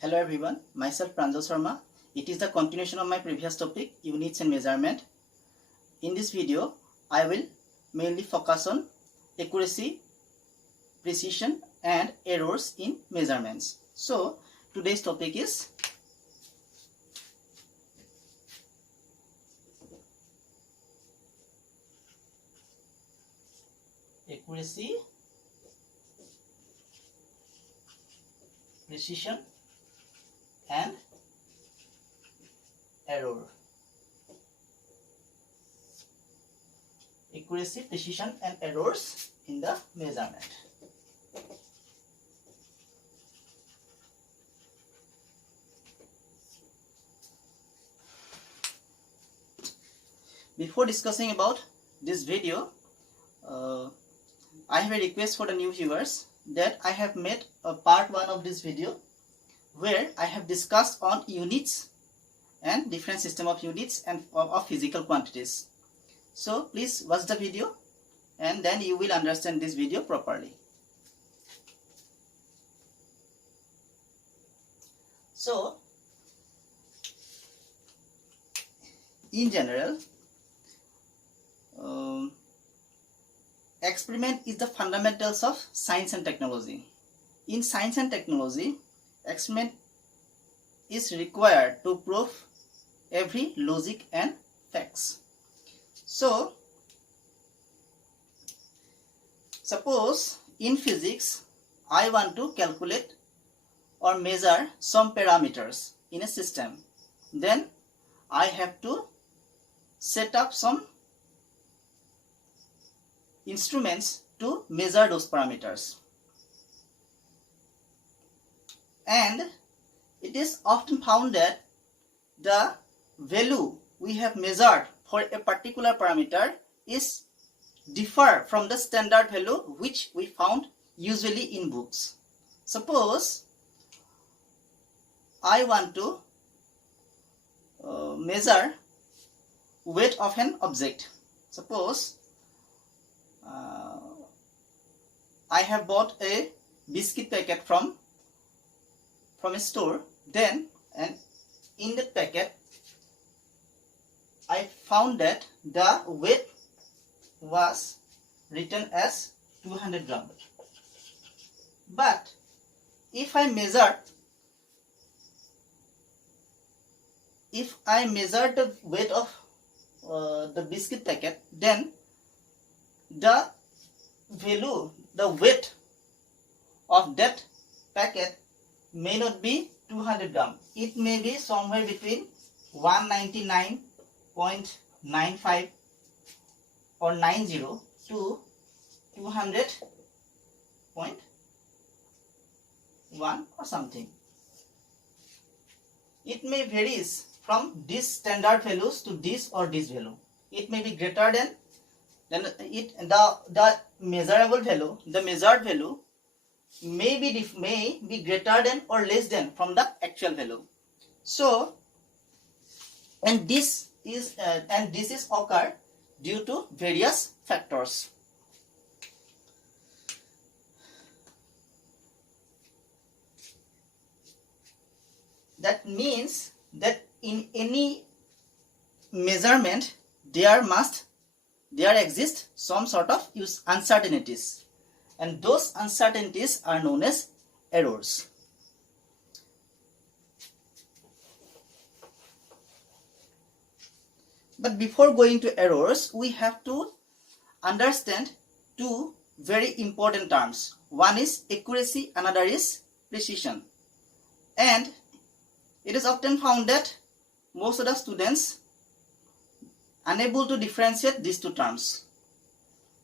Hello everyone, myself Pranjal Sharma. It is the continuation of my previous topic, units and measurement. In this video, I will mainly focus on accuracy, precision and errors in measurements. So, today's topic is accuracy, precision and error. Accuracy, precision and errors in the measurement. Before discussing about this video, I have a request for the new viewers that I have made a part 1 of this video where I have discussed on units and different system of units and of physical quantities. So please watch the video and then you will understand this video properly. So in general, experiment is the fundamentals of science and technology. In science and technology, experiment is required to prove every logic and facts. So, suppose in physics, I want to calculate or measure some parameters in a system. Then I have to set up some instruments to measure those parameters. And it is often found that the value we have measured for a particular parameter is differ from the standard value which we found usually in books. Suppose I want to measure weight of an object. Suppose I have bought a biscuit packet from a store, then and in that packet I found that the weight was written as 200 grams. But if I measure the weight of the biscuit packet, then the weight of that packet may not be 200 grams. It may be somewhere between 199.95 or 90 to 200.1 or something. It may varies from these standard values to this or this value. It may be greater than the measurable value, the measured value may be greater than or less than from the actual value. So, and this is occur due to various factors. That means that in any measurement there exists some sort of uncertainties, and those uncertainties are known as errors. But before going to errors, we have to understand two very important terms. One is accuracy, another is precision. And it is often found that most of the students unable to differentiate these two terms,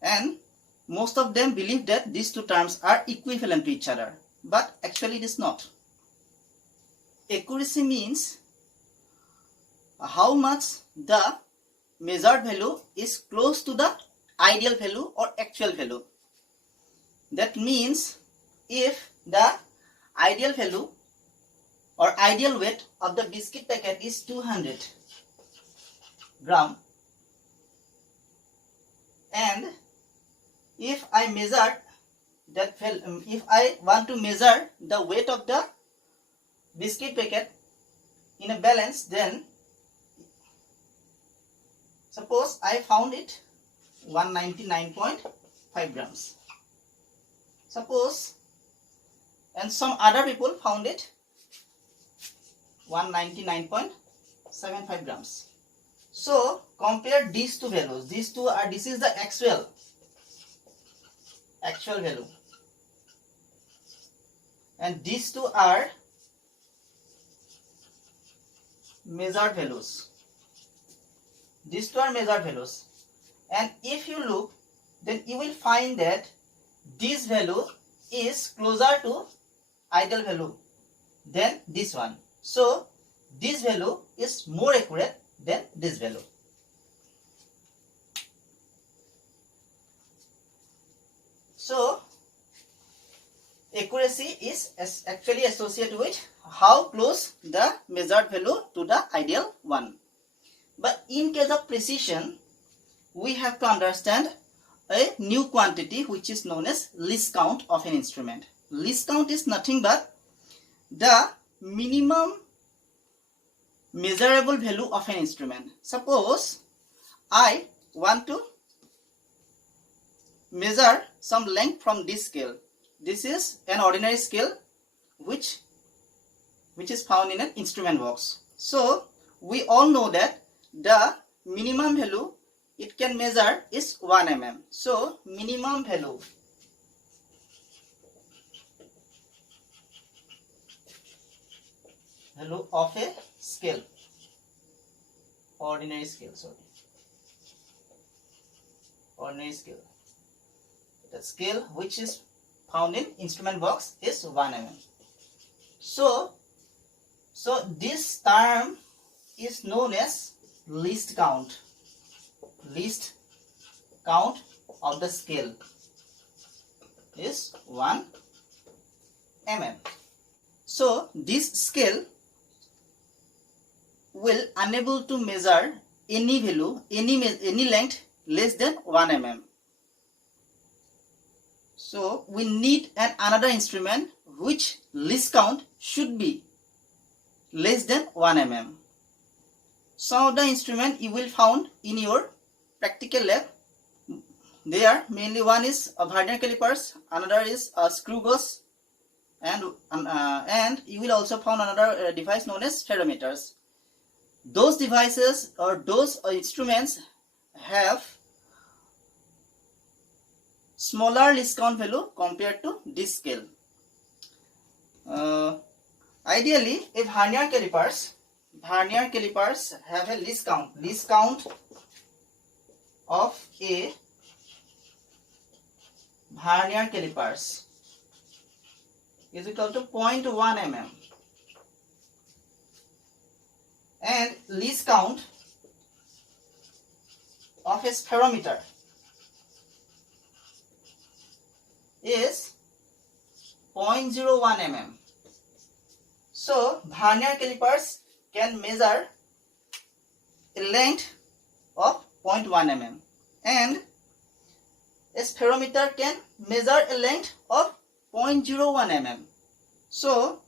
and most of them believe that these two terms are equivalent to each other, but actually it is not. Accuracy means how much the measured value is close to the ideal value or actual value. That means if the ideal value or ideal weight of the biscuit packet is 200 grams, and if I measure that, if I want to measure the weight of the biscuit packet in a balance, then suppose I found it 199.5 grams. Suppose, and some other people found it 199.75 grams. So compare these two values. These two are, this is the actual value, and these two are measured values. These two are measured values, and if you look, then you will find that this value is closer to ideal value than this one. So this value is more accurate than this value. So accuracy is actually associated with how close the measured value to the ideal one. But in case of precision, we have to understand a new quantity which is known as least count of an instrument. Least count is nothing but the minimum measurable value of an instrument. Suppose I want to measure some length from this scale. This is an ordinary scale which is found in an instrument box. So we all know that the minimum value it can measure is 1 mm. So minimum value of a scale, ordinary scale, the scale which is found in instrument box is 1 mm. So this term is known as least count. Least count of the scale is 1 mm. So this scale will unable to measure any value, any length less than 1 mm. So we need another instrument which least count should be less than 1 mm. Some of the instrument you will find in your practical lab. They are mainly, one is a vernier calipers, another is a screw gauge, and you will also find another device known as spherometers. Those devices or those instruments have smaller least count value compared to this scale. Ideally, if vernier calipers have a least count of a vernier calipers is equal to 0.1 mm, and least count of a spherometer is 0.01 mm. So vernier calipers can measure a length of 0.1 mm, and a spherometer can measure a length of 0.01 mm. So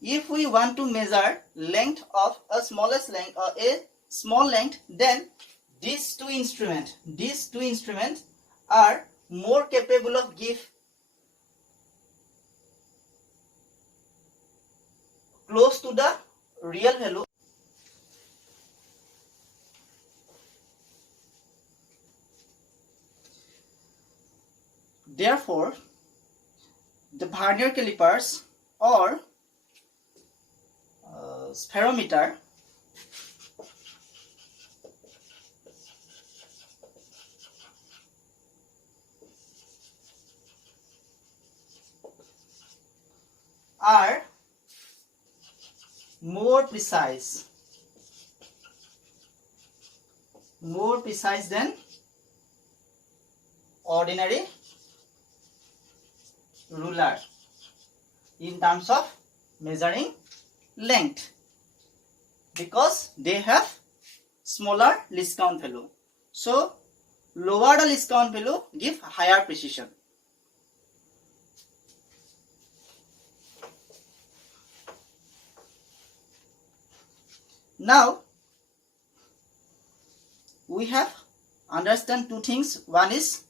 if we want to measure length of a smallest length or a small length, then these two instruments are more capable of give close to the real value. Therefore, the vernier calipers or spherometer are more precise than ordinary ruler in terms of measuring length, because they have smaller least count value. So lower the least count value give higher precision. Now we have understand two things. One is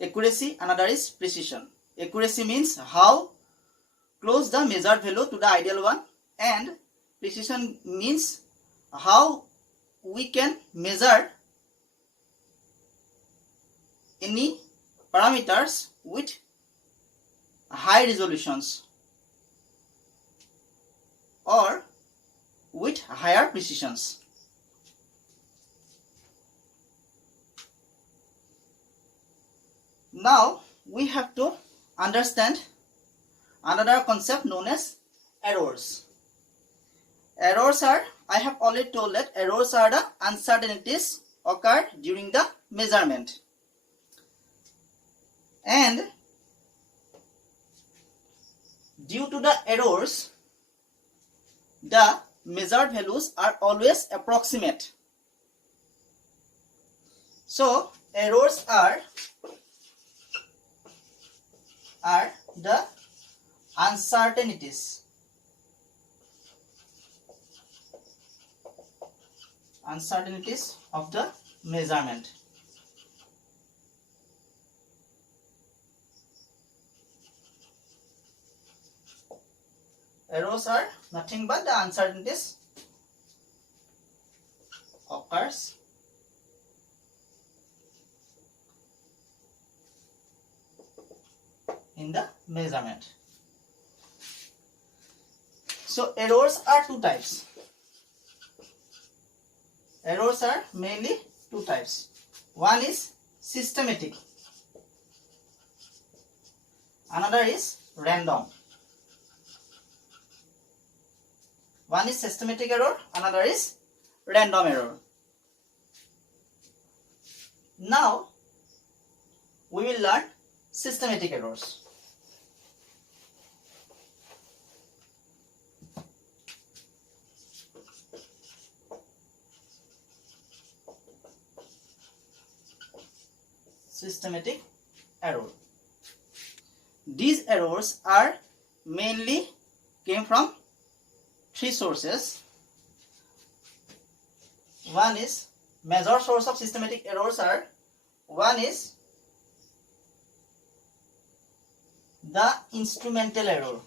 accuracy, another is precision. Accuracy means how close the measured value to the ideal one, and precision means how we can measure any parameters with high resolutions or with higher precisions. Now we have to understand another concept known as errors. Errors are, I have already told that errors are the uncertainties occurred during the measurement. And due to the errors, the measured values are always approximate. So errors are the uncertainties of the measurement. Errors are nothing but the uncertainties occurs in the measurement. So errors are two types. Errors are mainly two types. One is systematic, another is random. One is systematic error, another is random error. Now we will learn systematic errors. Systematic error. These errors are mainly came from three sources. One is major source of systematic errors are, one is the instrumental error.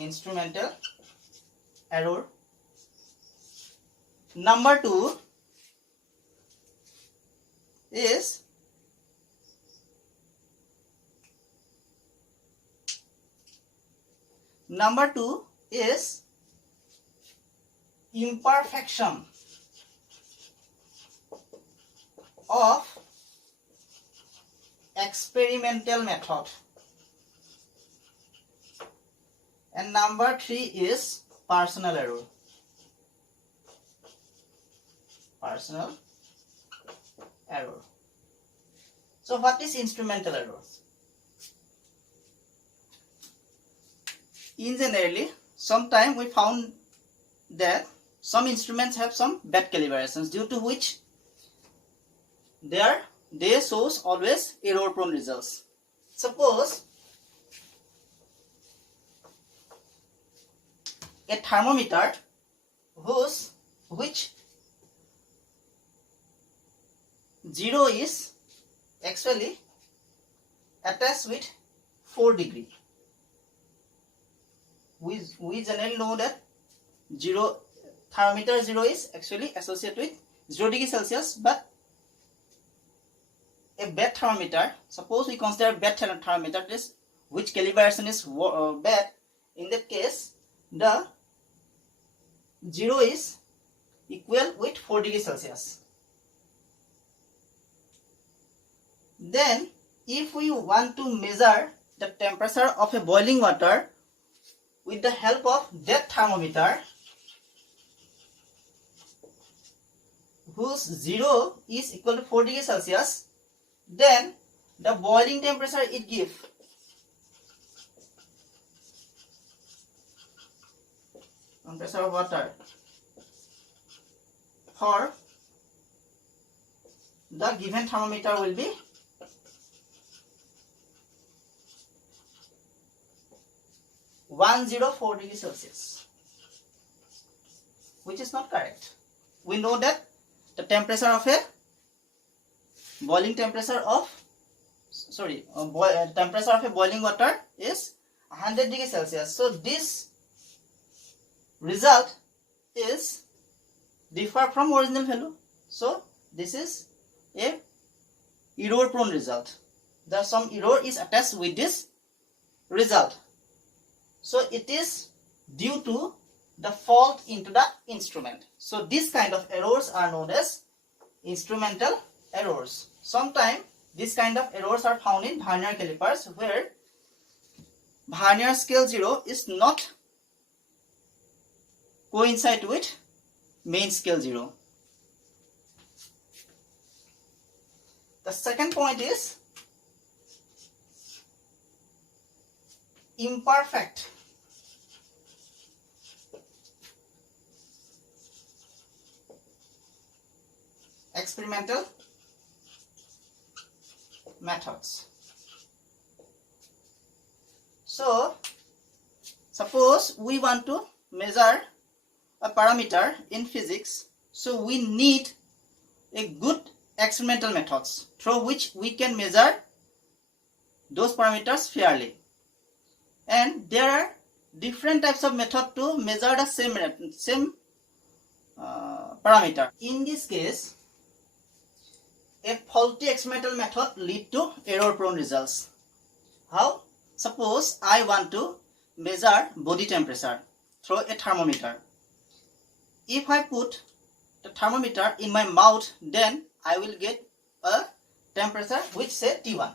Instrumental error. Number two is imperfection of experimental method. And number three is personal error. Personal error. So what is instrumental error? In generally, sometime we found that some instruments have some bad calibrations, due to which they shows always error prone results. Suppose a thermometer which 0 is actually attached with 4 degree. We generally know that thermometer 0 is actually associated with 0 degree Celsius, but a bad thermometer, suppose we consider bad thermometer, this which calibration is bad, in that case the 0 is equal with 4 degree Celsius. Then if we want to measure the temperature of a boiling water with the help of that thermometer, whose 0 is equal to 4 degree Celsius, then the boiling temperature it gives temperature of water for the given thermometer will be 104 degrees Celsius, which is not correct. We know that the temperature of a boiling temperature of temperature of a boiling water is 100 degrees Celsius. So this result is differ from original value. So this is a error prone result. There some error is attached with this result. So it is due to the fault into the instrument. So this kind of errors are known as instrumental errors. Sometimes this kind of errors are found in vernier calipers, where vernier scale 0 is not coincide with main scale 0. The second point is imperfect. Experimental methods. So suppose we want to measure a parameter in physics, so we need a good experimental methods through which we can measure those parameters fairly. And there are different types of method to measure the same parameter. In this case, a faulty experimental method lead to error prone results. How? Suppose I want to measure body temperature through a thermometer. If I put the thermometer in my mouth, then I will get a temperature which say T1.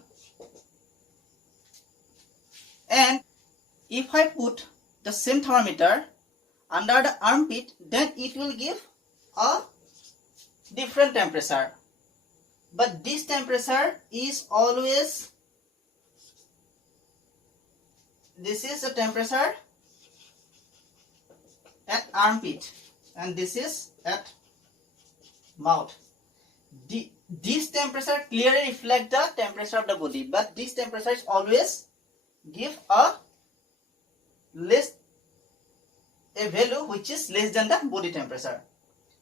And if I put the same thermometer under the armpit, then it will give a different temperature. But this temperature is always, this is the temperature at armpit and this is at mouth. This temperature clearly reflects the temperature of the body, but this temperature is always give a value which is less than the body temperature.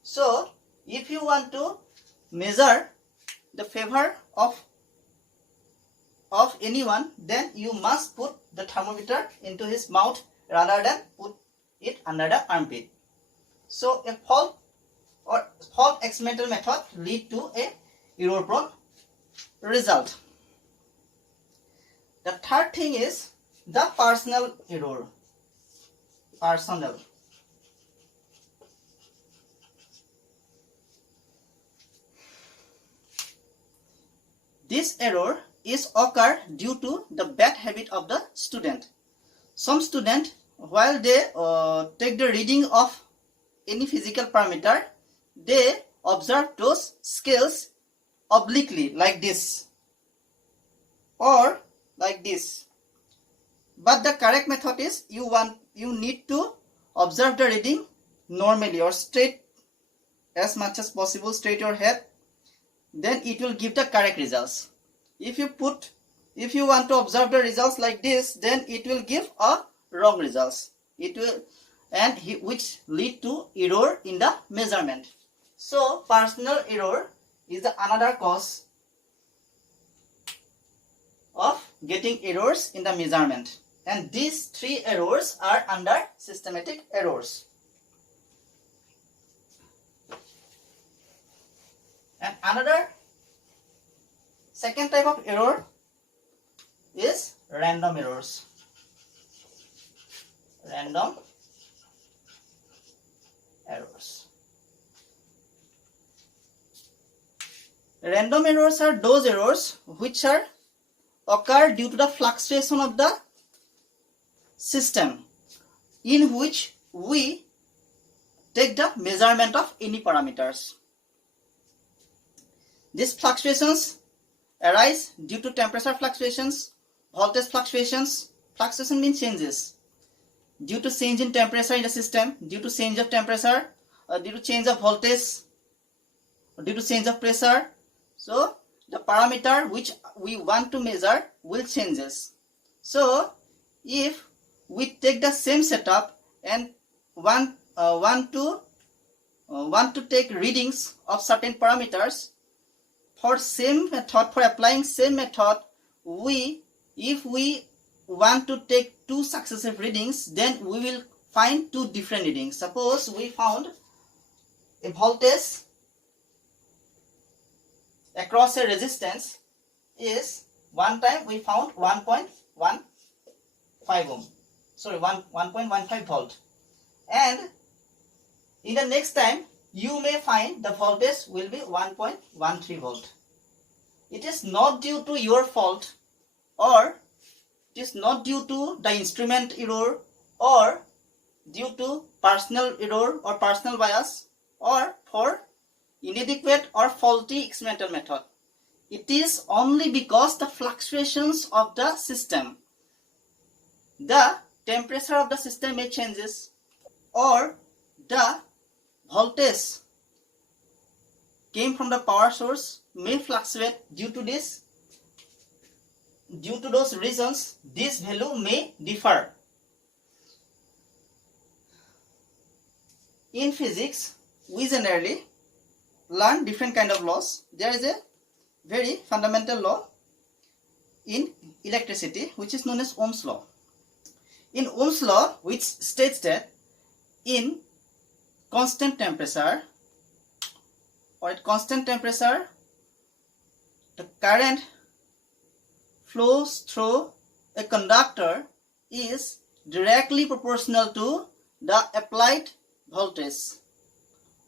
So if you want to measure the favor of anyone, then you must put the thermometer into his mouth rather than put it under the armpit. So a fault experimental method lead to a error prone result. The third thing is the personal error. Personal. This error is occur due to the bad habit of the student. Some student, while they take the reading of any physical parameter, they observe those scales obliquely like this or like this. But the correct method is you need to observe the reading normally or straight, as much as possible straight your head, then it will give the correct results. If you want to observe the results like this, then it will give a wrong results. Which lead to error in the measurement. So personal error is another cause of getting errors in the measurement. And these three errors are under systematic errors. And another second type of error is random errors. Random errors. Random errors are those errors which occur due to the fluctuation of the system in which we take the measurement of any parameters. These fluctuations arise due to temperature fluctuations, voltage fluctuations. Fluctuation means changes. Due to change in temperature in the system, due to change of temperature, due to change of voltage, due to change of pressure. So the parameter which we want to measure will changes. So if we take the same setup and want to take readings of certain parameters. For same method, for applying same method, if we want to take two successive readings, then we will find two different readings. Suppose we found a voltage across a resistance is, one time we found 1.15 ohm, sorry 1.15 volt, and in the next time you may find the voltage will be 1.13 volt. It is not due to your fault, or it is not due to the instrument error, or due to personal error or personal bias, or for inadequate or faulty experimental method. It is only because the fluctuations of the system, the temperature of the system may changes, or the voltage came from the power source may fluctuate. Due to those reasons, this value may differ. In physics, we generally learn different kind of laws. There is a very fundamental law in electricity which is known as Ohm's Law. In Ohm's Law, which states that in constant temperature, or at constant temperature, the current flows through a conductor is directly proportional to the applied voltage,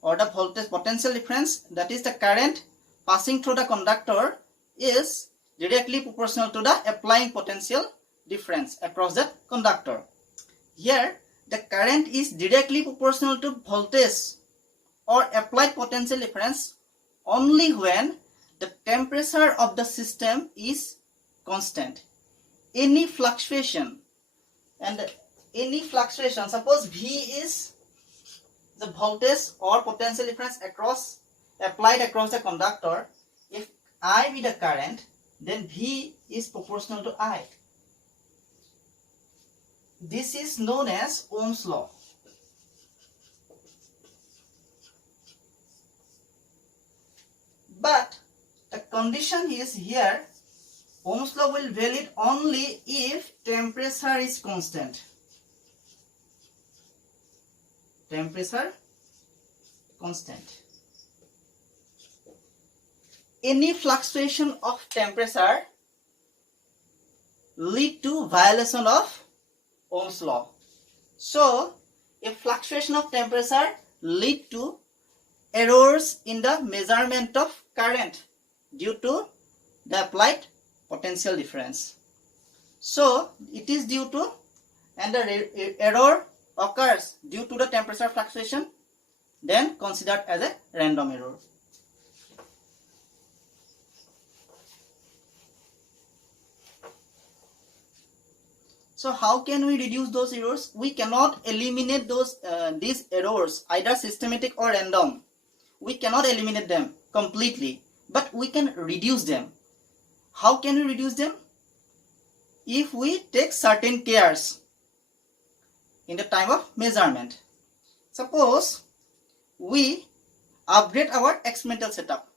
or the voltage potential difference, that is the current passing through the conductor is directly proportional to the applying potential difference across the conductor. Here the current is directly proportional to voltage or applied potential difference only when the temperature of the system is constant. Any fluctuation, suppose V is the voltage or potential difference applied across the conductor. If I be the current, then V is proportional to I. This is known as Ohm's Law. But the condition is here, Ohm's Law will valid only if temperature is constant. Temperature constant. Any fluctuation of temperature lead to violation of Ohm's Law. So, a fluctuation of temperature lead to errors in the measurement of current due to the applied potential difference. So, it is due to, and the error occurs due to the temperature fluctuation, then considered as a random error. So how can we reduce those errors? We cannot eliminate these errors, either systematic or random. We cannot eliminate them completely, but we can reduce them. How can we reduce them? If we take certain cares in the time of measurement. Suppose we upgrade our experimental setup.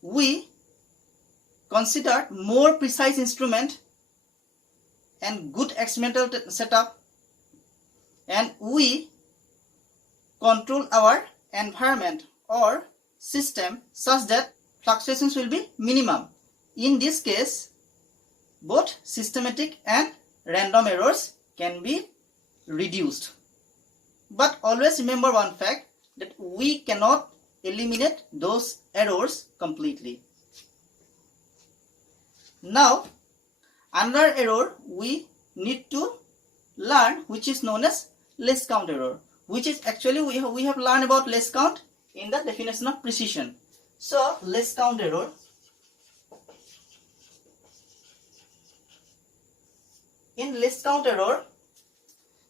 We consider more precise instrument and good experimental setup, and we control our environment or system such that fluctuations will be minimum. In this case, both systematic and random errors can be reduced. But always remember one fact, that we cannot eliminate those errors completely. Now, another error we need to learn, which is known as less count error, which is actually we have learned about less count in the definition of precision. So less count error, in less count error,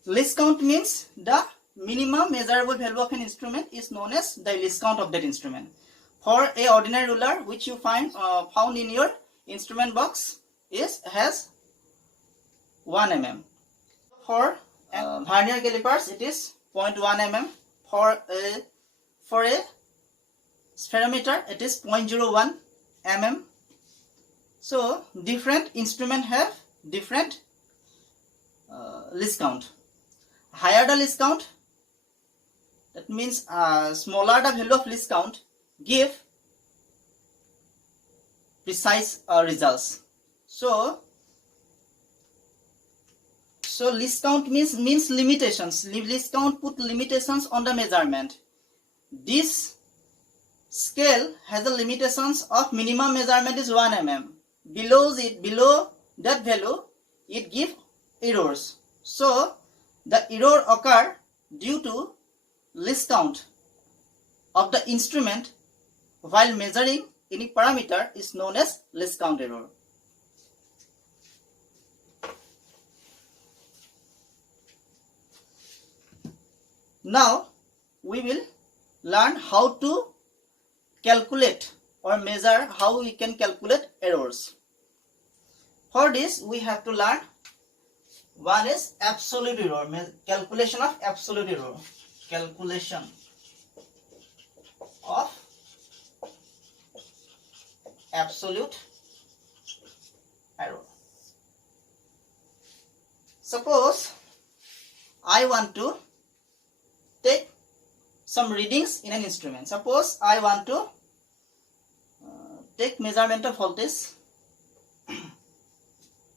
less count means the minimum measurable value of an instrument is known as the least count of that instrument. For a ordinary ruler which you found in your instrument box has 1 mm. for vernier calipers it is 0.1 mm. For a spherometer it is 0.01 mm. So different instrument have different least count. Higher the least count, that means smaller the value of least count give precise results. So least count means limitations. Least count put limitations on the measurement. This scale has the limitations of minimum measurement is 1 mm. Below that value it give errors. So the error occur due to least count of the instrument while measuring any parameter is known as least count error. Now we will learn how to calculate or measure, how we can calculate errors. For this we have to learn one is absolute error, calculation of absolute error. Calculation of absolute error. Suppose I want to take some readings in an instrument. Suppose I want to take measurement of voltage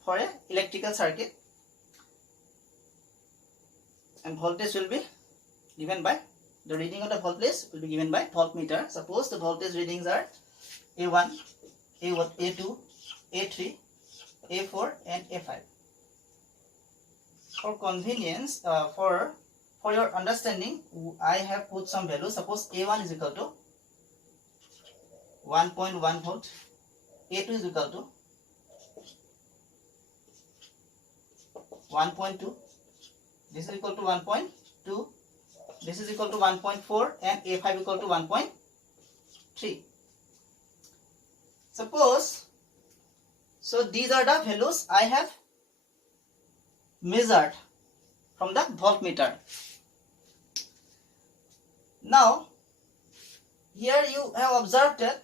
for an electrical circuit, and voltage will be given by, the reading of the voltage will be given by voltmeter. Suppose the voltage readings are A1, A2, A3, A4 and A5. For convenience, for your understanding, I have put some values. Suppose A1 is equal to 1.1 volt, A2 is equal to 1.2, this is equal to 1.2, this is equal to 1.4 and A5 equal to 1.3. Suppose, so these are the values I have measured from the voltmeter. Now here you have observed that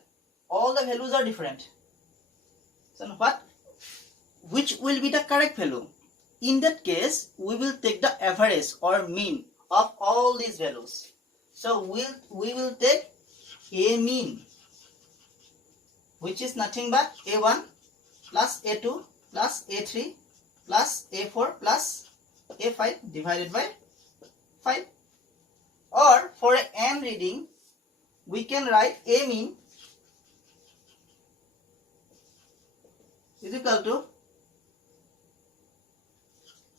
all the values are different. So which will be the correct value? In that case we will take the average or mean of all these values. So we will take a mean, which is nothing but A1 plus A2 plus A3 plus A4 plus A5 divided by 5. Or for an n reading we can write A mean is equal to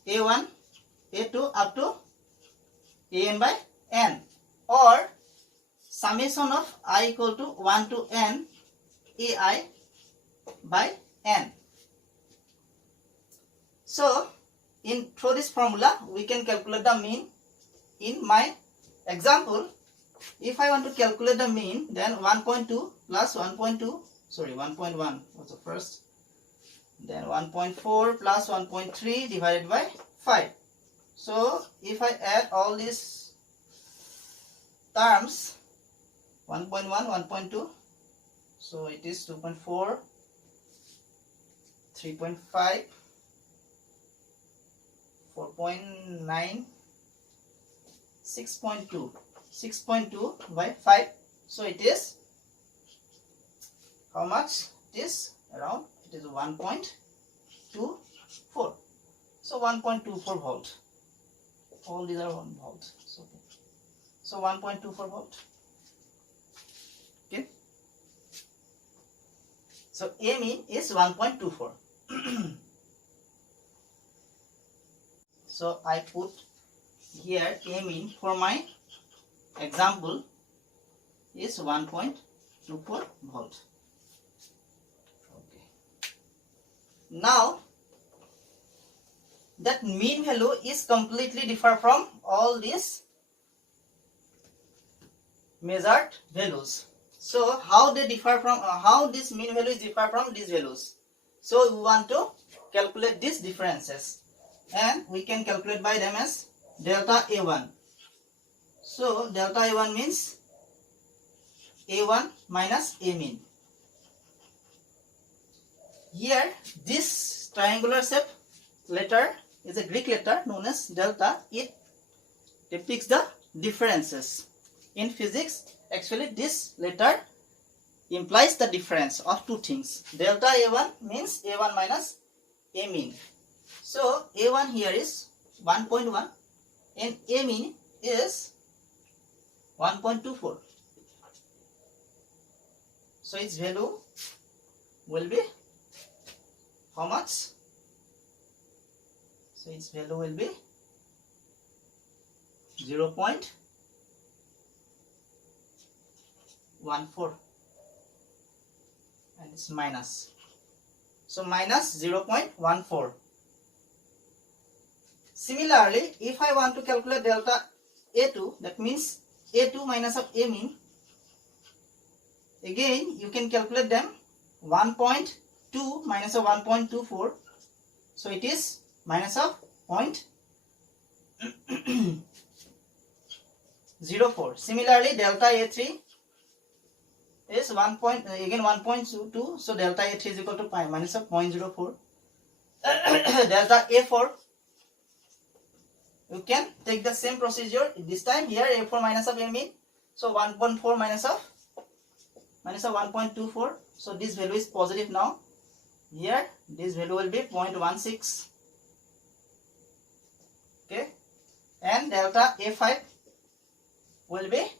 A1, A2 up to An by n, or summation of I equal to 1 to n Ai by n. So through this formula we can calculate the mean. In my example, if I want to calculate the mean, then 1.2 plus 1.2, sorry 1.1 was the first, then 1.4 plus 1.3 divided by 5. So if I add all these terms, 1.1, 1.2, so it is 2.4, 3.5, 4.9, 6.2 by 5. So it is how much? It is around, it is 1.24. So 1.24 volt. All these are 1 volt. So 1.24 volt. Okay. So A mean is 1.24. So I put here A mean for my example is 1.24 volt. Okay. Now that mean value is completely different from all these measured values. So how they differ from, how this mean value is different from these values? So we want to calculate these differences. and we can calculate by them as delta A1. So delta A1 means A1 minus A mean. Here this triangular shape letter is a Greek letter known as delta. It depicts the differences. In physics, actually this letter implies the difference of two things. Delta A1 means A1 minus A mean. So A1 here is 1.1 and A mean is 1.24. So its value will be how much? So its value will be 0.14 and it's minus. So minus 0.14. Similarly, if I want to calculate delta A2, that means A2 minus of A mean, again you can calculate them. 1.2 minus of 1.24, so it is minus of 0.04. Similarly, delta A3 is 1.22, so delta A3 is equal to minus of 0.04. Delta A4, you can take the same procedure. This time here A4 minus of A mean, so 1.4 minus of 1.24. So this value is positive now. Here this value will be 0.16. Okay, and delta A5 will be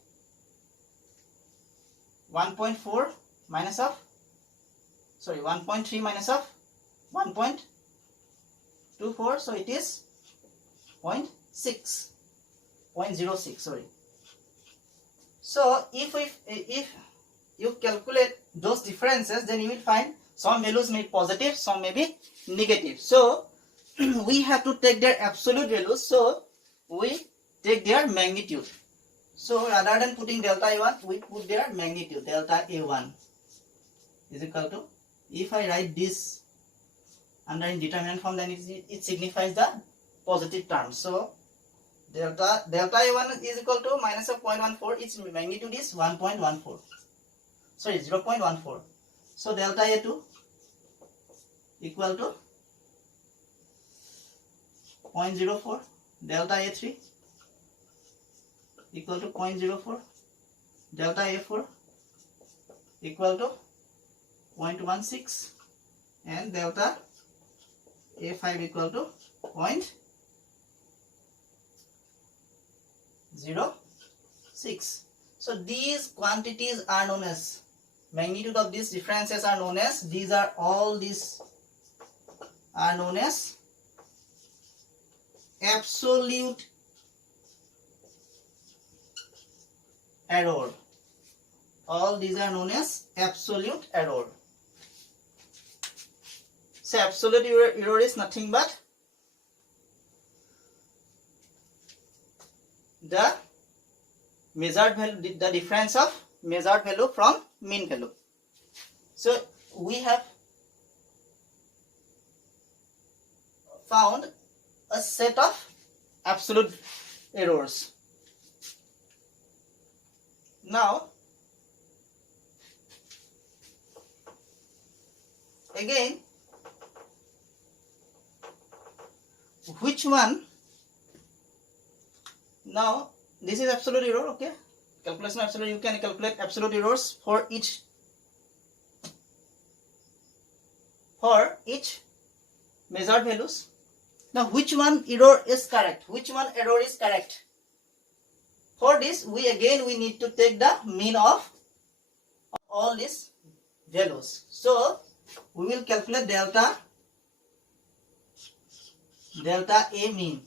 1.4 minus of 1.3 minus of 1.24, so it is 0.06. Sorry. So if you calculate those differences, then you will find some values may be positive, some may be negative. So we have to take their absolute values, so we take their magnitude. So rather than putting delta A1, we put their magnitude. Delta A1 is equal to, if I write this under indeterminate form, then it signifies the positive term. So delta A1 is equal to minus of 0.14, its magnitude is 1.14. Sorry, 0.14. So delta A2 equal to 0.04. Delta A3 equal to 0.04. Delta A4 equal to 0.16. And delta A5 equal to 0.06. So these quantities are known as, magnitude of these differences are known as, these are known as absolute error. All these are known as absolute error. So absolute error is nothing but the measured value, the difference of measured value from mean value. So we have found a set of absolute errors. Now again, which one? Now this is absolute error, okay? Calculation absolute, you can calculate absolute errors for each measured values. Now which one error is correct? Which one error is correct? For this, we need to take the mean of all these values. So we will calculate delta A mean.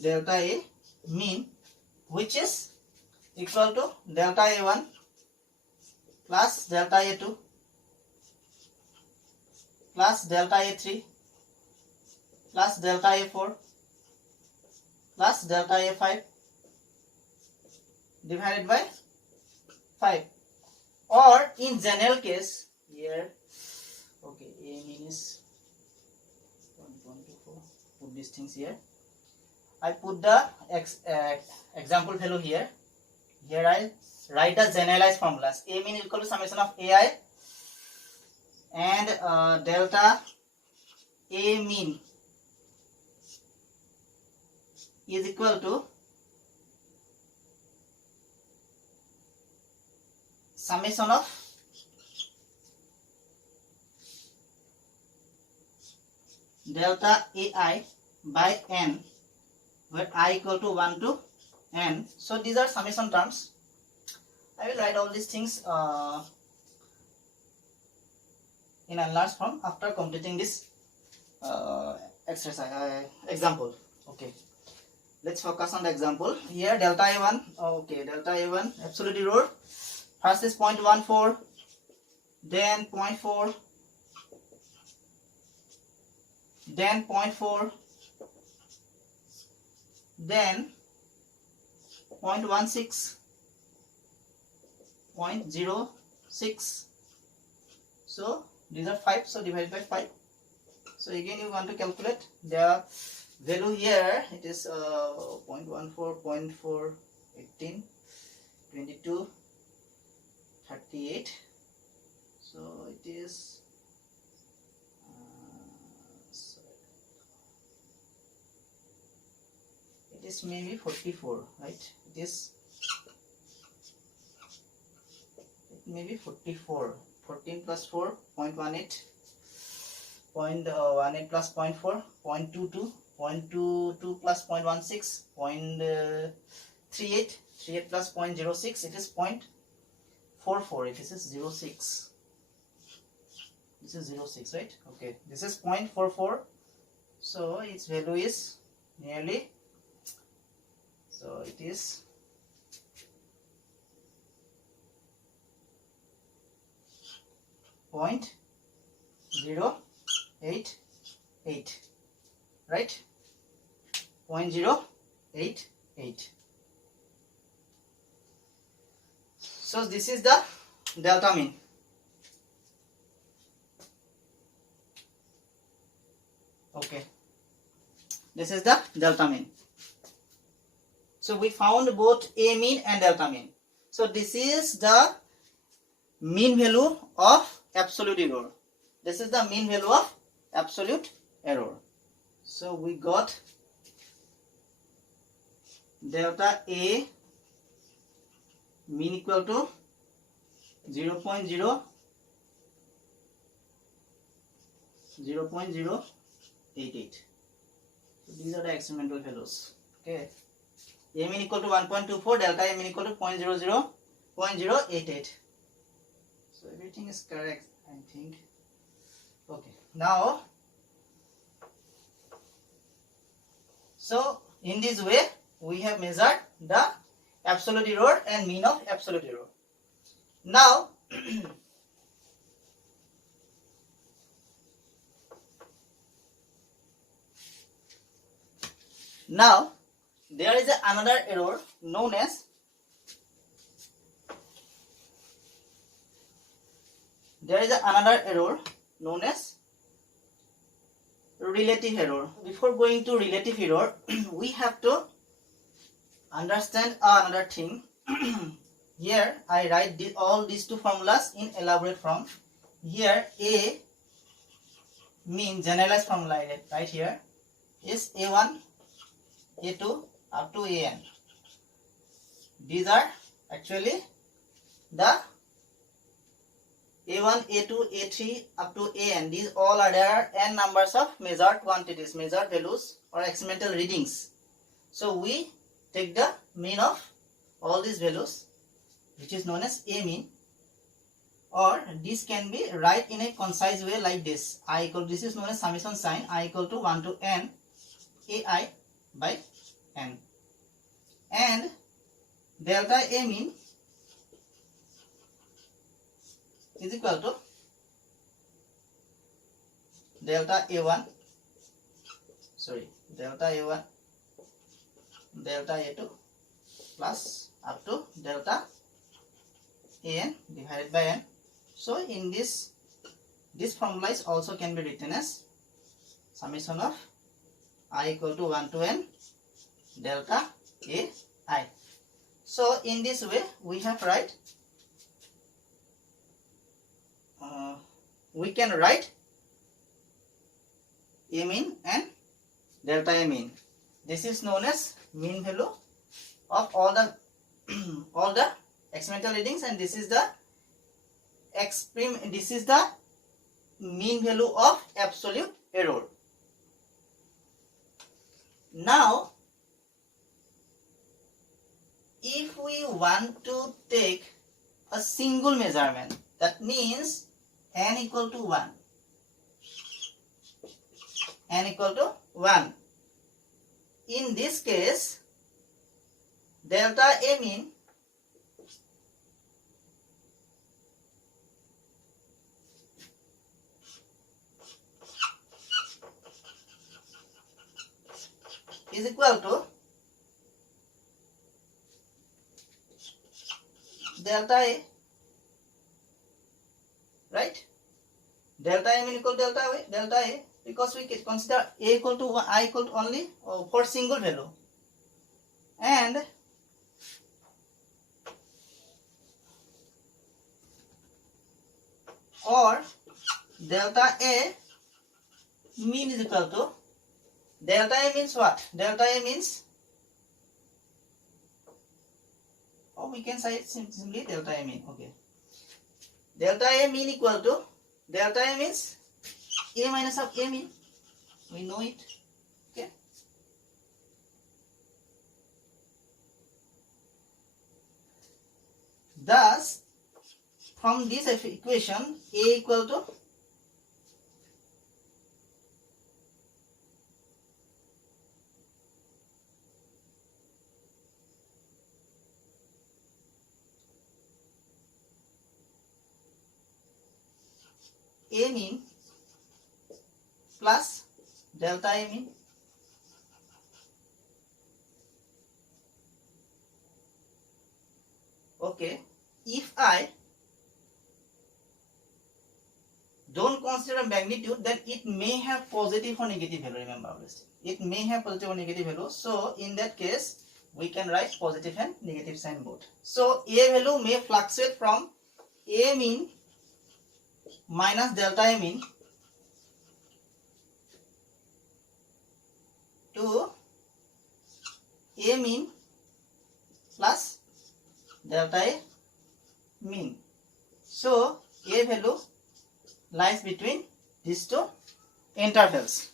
Delta A mean, which is equal to delta A1 plus delta A2 plus delta A3 plus delta A4 plus delta A5 divided by 5. Or in general case, here, okay, A mean is these things here. I put the example value here. Here I write the generalized formulas. A mean equal to summation of AI and delta A mean is equal to summation of delta AI by n, where I equal to 1 to n. So these are summation terms. I will write all these things in enlarged form after completing this exercise example. Okay, let's focus on the example. Here delta A1, okay, delta A1 absolute error. First is 0.14, then 0.4, then 0.4, then 0.16, 0.06. So these are 5, so divided by 5. So again you want to calculate the value here. It is 0.14, 0.4, 18, 22, 38. So it is maybe 44, right? It is maybe 44. 14 plus 4, 0.18, 0.18 plus 0.4, 0.22, 0.22 plus 0.16, 0.38, 38 plus 0.06, it is 0.44. This is 0.6. This is 0.6, right? Okay, this is 0.44. So its value is nearly, so it is 0.088, right? 0.088. So this is the delta mean. Okay, this is the delta mean. So we found both A mean and delta mean. So this is the mean value of absolute error. This is the mean value of absolute error. So we got delta A mean equal to 0.088. So these are the experimental values. Okay, A mean equal to 1.24, delta A mean equal to 0.88. So everything is correct, I think. Okay, now, so in this way we have measured the absolute error and mean of absolute error. Now now there is another error known as relative error. Before going to relative error, we have to understand another thing. Here I write all these two formulas in elaborate form. Here A mean generalized formula right here is A1, A2 up to AN. These are actually the A1, A2, A3 up to AN. These all are there n numbers of measured quantities, measured values or experimental readings. So we take the mean of all these values, which is known as A mean, or this can be write in a concise way like this. This is known as summation sign, I equal to 1 to n AI by n, and delta A mean is equal to delta A1, delta A2 plus up to delta AN divided by n. So in this formula is also can be written as summation of I equal to 1 to n delta A I. So in this way we have we can write A mean and delta A mean. This is known as mean value of all the all the experimental readings, and this is the mean value of absolute error. Now if we want to take a single measurement, that means n equal to 1, in this case delta A mean is equal to delta A, right? Delta A mean equal to delta A, because we can consider A equal to 1, I equal to only for single value, and or delta A mean is equal to delta A means what? Delta A means, or we can say it simply delta A mean. Okay, delta A mean equal to delta A means A minus of A mean. We know it. Okay. Thus, from this equation, A equal to A mean plus delta A mean. Okay, if I don't consider magnitude, then it may have positive or negative value. Remember always, it may have positive or negative value. So in that case, we can write positive and negative sign both. So A value may fluctuate from A mean minus delta A mean to A mean plus delta A mean. So A value lies between these two intervals.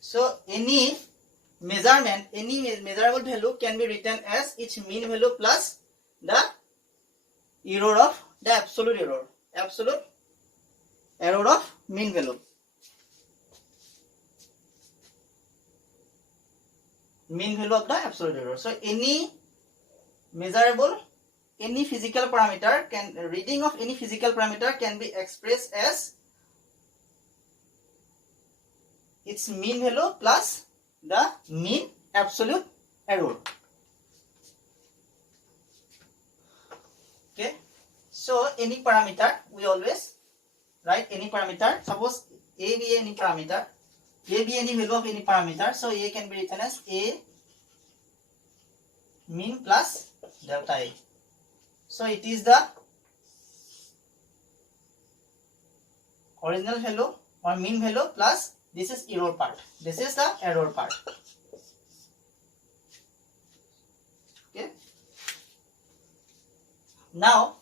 So any measurement, any measurable value can be written as its mean value plus the error of the absolute error of mean value. Mean value of the absolute error. So any measurable, any physical parameter can, reading of any physical parameter can be expressed as its mean value plus the mean absolute error. Okay, so any parameter, we always write any parameter. Suppose A be any parameter, A be any value of any parameter, so A can be written as A mean plus delta A. So it is the original value or mean value plus this is error part. This is the error part. Okay. Now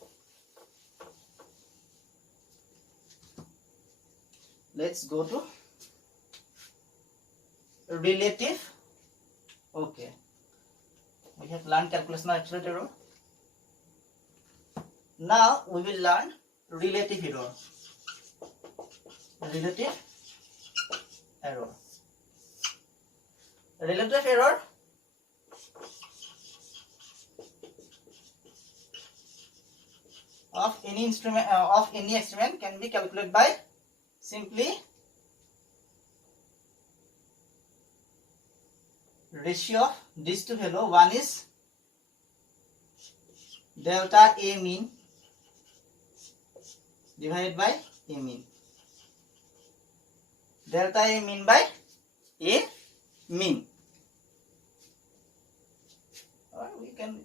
let's go to relative. Okay, we have learned calculation of absolute error. Now we will learn relative error. Relative error. Relative error of any instrument of any experiment can be calculated by simply ratio of these two value. One is delta A mean divided by A mean. delta A mean by A mean, or we can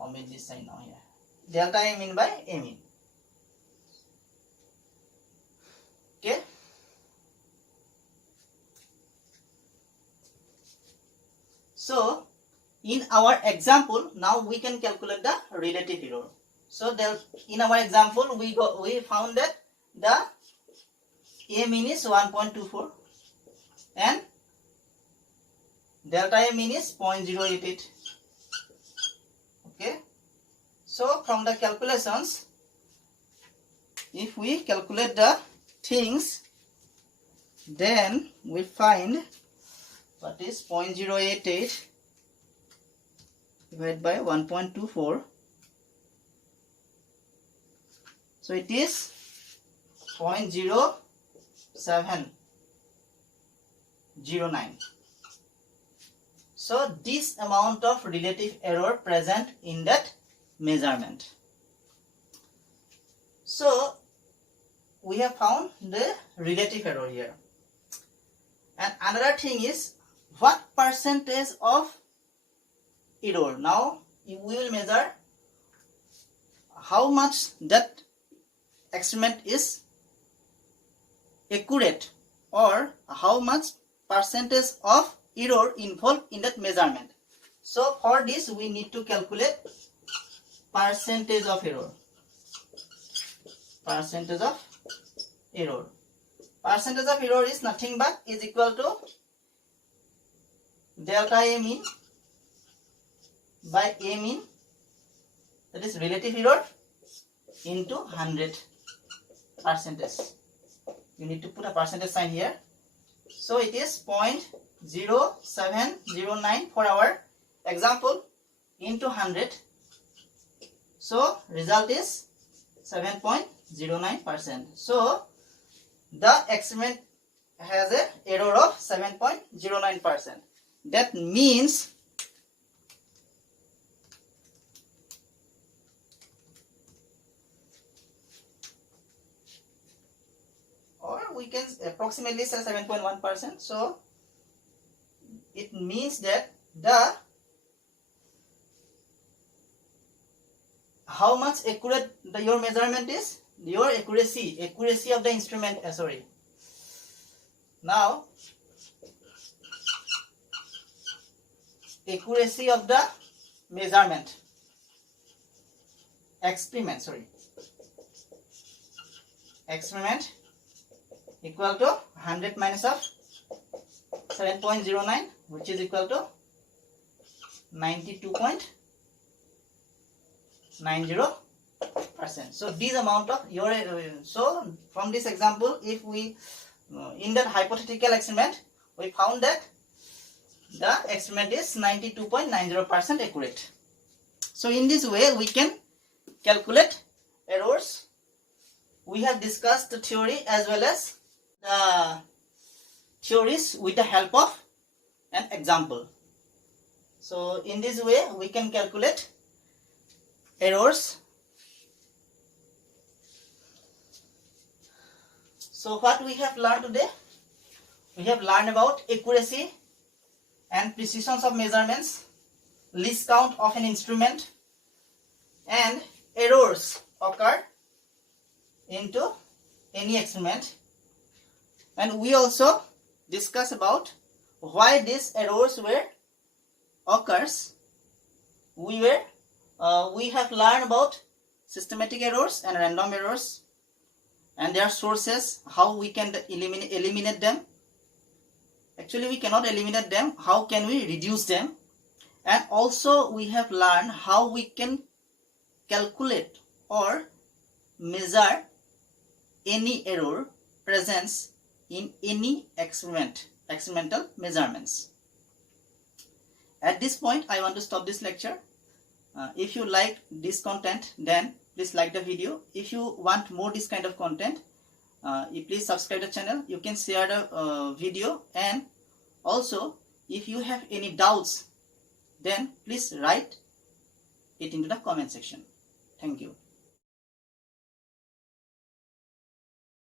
omit this sign now here. Delta A mean by A mean. Okay. So in our example, now we can calculate the relative error. So in our example, we found that the A mean is 1.24 and delta A mean is 0.088. Okay. So from the calculations, if we calculate the things, then we find what is 0.088 divided by 1.24. So it is 0.0709. So this amount of relative error present in that measurement. So we have found the relative error here. And another thing is, what percentage of error? Now we will measure how much that experiment is accurate, or how much percentage of error involved in that measurement. So for this we need to calculate percentage of error. Percentage of error. Percentage of error is nothing but is equal to delta A mean by A mean, that is relative error, into 100 percentage. You need to put a percentage sign here. So it is 0.0709 for our example into 100. So result is 7.09%. So the experiment has an error of 7.09%. That means we can approximately say 7.1%. So it means that the how much accurate your measurement is, your accuracy of the instrument. Now accuracy of the measurement experiment equal to 100 minus of 7.09, which is equal to 92.90%. So this amount of your so from this example, if we in that hypothetical experiment, we found that the experiment is 92.90% accurate. So in this way we can calculate errors. We have discussed the theory as well as the theories with the help of an example. So in this way we can calculate errors. So what we have learned today? We have learned about accuracy and precision of measurements, least count of an instrument, and errors occur into any experiment. And we also discuss about why these errors occurs. We have learned about systematic errors and random errors and their sources, how we can eliminate them. Actually we cannot eliminate them. How can we reduce them? And also we have learned how we can calculate or measure any error presence in any experimental measurements. At this point I want to stop this lecture. If you like this content, then please like the video. If you want more this kind of content, you please subscribe the channel. You can share the video, and also if you have any doubts, then please write it into the comment section. Thank you.